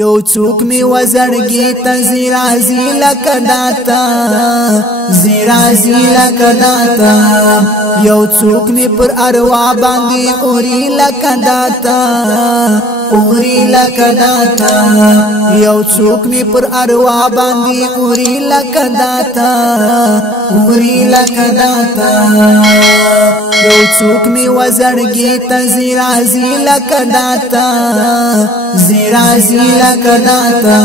یو څوک می وزړګي ته زیرازی لکداتا زیرازی لکداتا یو څوک می پر اروا باندې اوري لکداتا اوري لکداتا یو څوک می پر اروا باندې اوري لکداتا اوري لکداتا یو څوک می وزړګي ته زیرازی لکداتا زیرازی لکداتا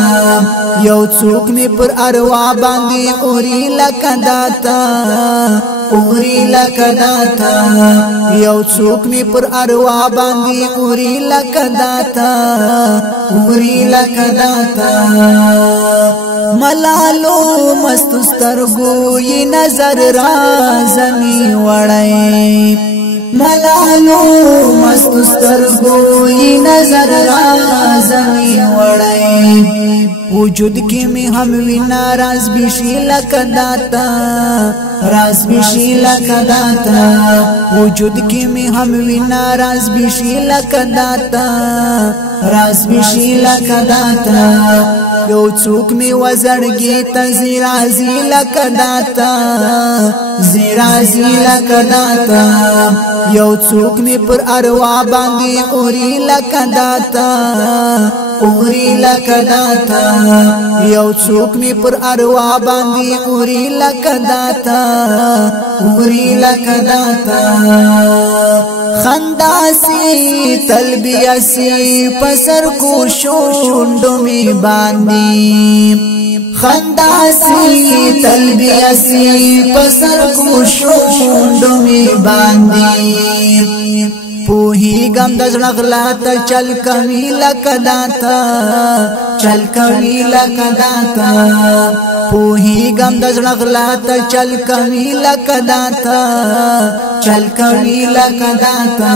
یو څوک می پر اروا باندې اوري لکداتا اوري لکداتا یو څوک می پر اروا باندې اوري لکداتا اوري لکداتا ملالو مستسترګو ی نظر را زمي وړای ملالو مستسترګو ی نظر را زمي وړای وجود کی می هم وینا راز بشی لکداتا راز بشی لکداتا وجود کی می هم وینا راز بشی لکداتا راز بشی لکداتا یو څوک می وزړګي ته زیرازی لکداتا زیرازی لکداتا یو څوک می پر اروا باندې اوري لکداتا اوري لکداتا یو څوک می پر اروا باندې اوري لکداتا اوري لکداتا خنداسي تلبیاسي پسر کو شوندو می باندې خنداسي تلبیاسي پسر کو شوندو می باندې پوہی گم دزړغلا ته چل کوي لکداتا چل کوي لکداتا پوہی گم دزړغلا ته چل کوي لکداتا چل کوي لکداتا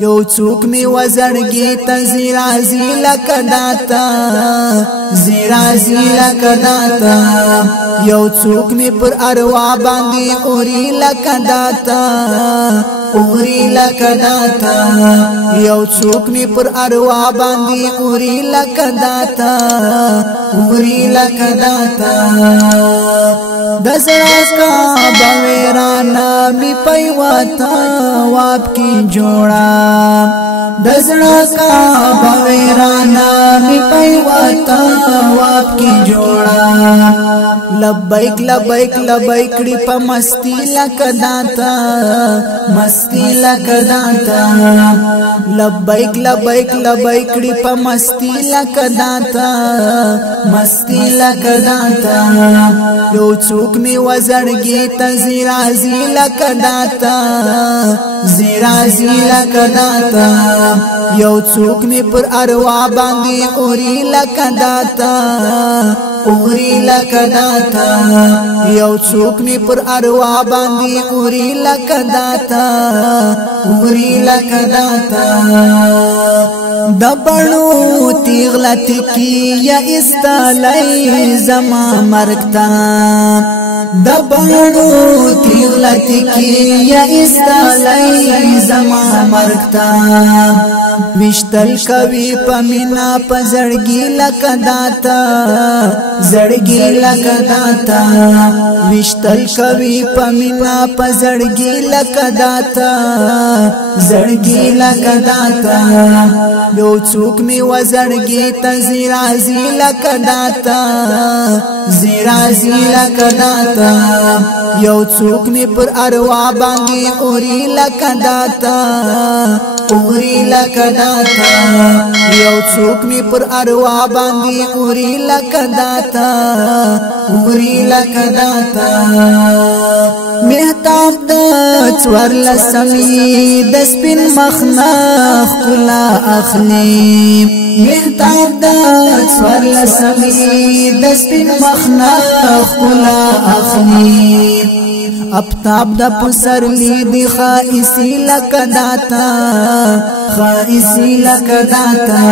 یو څوک می وزړګي ته زیرازی لکداتا زیرازی لکداتا یو څوک می پر اروا باندې اوري لکداتا اوري لکداتا یو څوک می پر اروا باندې اوري لکداتا اوري لکداتا دزړه کا بویرانا می پيواتا واپ کی جوړا دزړه کا بویرانا می پيواتا واپ کی جوړا لبیک لبیک لبیک کړي په مستی لکداتا مستی لکداتا لبیک لبیک لبیک کړي په مستی لکداتا مستی لکداتا یو څوک می وزړګي ته زیرازی لکداتا زیرازی لکداتا یو څوک می پر اروا باندې اوري لکداتا اوري لکداتا یو څوک می پر اروا باندې اوري لکداتا اوري لکداتا دبړو تیغلت کی یا استلای زما مرکتا دبړو تیغلت کی یا استلای زما مرکتا وشتل کوي پمینا پزړګي لکداتا زړګي لکداتا وشتل کوي پمینا پزړګي لکداتا زړګي لکداتا یو څوک می وزړګي ته زیرازی لکداتا زیرازی لکداتا یو څوک می پر اروا باندې اوري لکداتا اوري لکداتا یو څوک می پر اروا باندې اوري لکداتا اوري لکداتا مهتاب د څوار لسمی د سپین مخنخ کلا اخلي مهتاب د څوار لسمی د سپین مخنخ کلا اخلي افتاب د پسرلی دی خائسی لکه داتا خائسی لکه داتا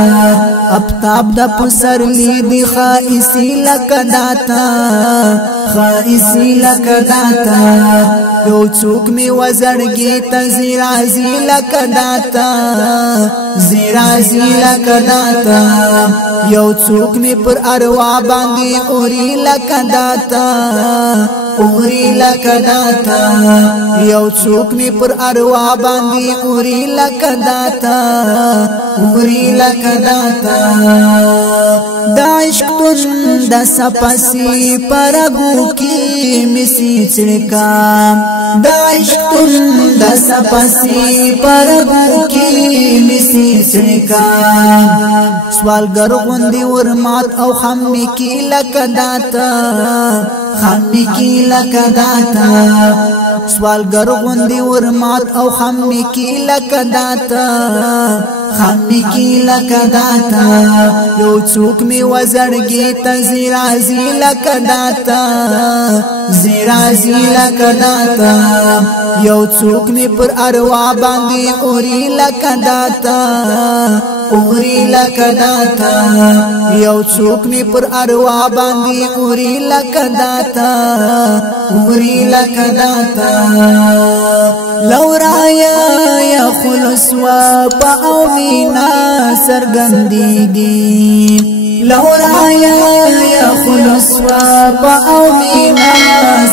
افتاب د پسرلی دی خائسی لکه داتا خائسی لکه داتا یو څوک می وزړګي ته زیرازی لکه داتا زیرازی لکه داتا یو څوک می پر اروا باندې اوري لکه داتا اوري لکه داتا یو څوک می پر اروا باندې اوري لکه داتا اوري لکه داتا دا عشق تون د سپسی پرګو کی مسی چړکا دا عشق تون د سپسی پرګو کی مسی چړکا سوالګر غوندي ورمات او خم کی لکه داتا خم کی لکه داتا سوالګر غوندي ورمات او خم کی لکه داتا خم کی لکه داتا یو څوک می وزړګي ته زیرازی لکه داتا زیرازی لکه داتا یو څوک می پر اروا باندې اوري لکه داتا اوري لکه داتا یو څوک می پر اروا باندې اوري لکه داتا اوري لکه داتا لورایا یا خلص و پاو مینا سرګندېږي لورایا یا خلص و پاو مینا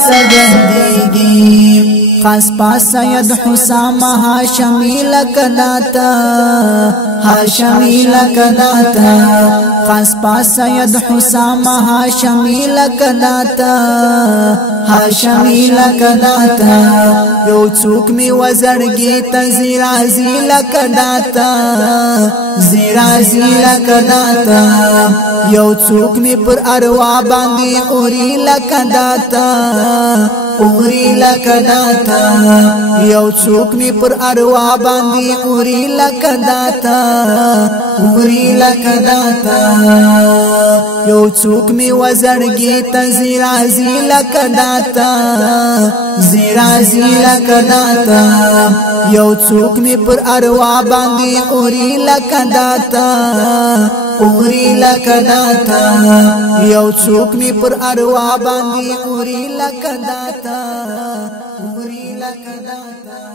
سرګندېږي خاص پاس سید حسام هاشمی لکه داتا هاشمی لکه داتا خاص پاس سید حسام هاشمی لکه داتا هاشمی لکه داتا یو څوک می وزړګي ته زیرازی لکه داتا زیرازی لکه داتا یو څوک می پر اروا باندې اوري لکه داتا اوري لکه داتا یو څوک می پر اروا باندې اوري لکه داتا اوري لکه داتا یو څوک می وزړګي ته زیرازی لکه داتا زیرازی لکه داتا یو څوک می پر اروا باندې اوري لکه داتا اوري لکه داتا یو څوک می پر اروا باندې اوري لکه داتا اوري لکه داتا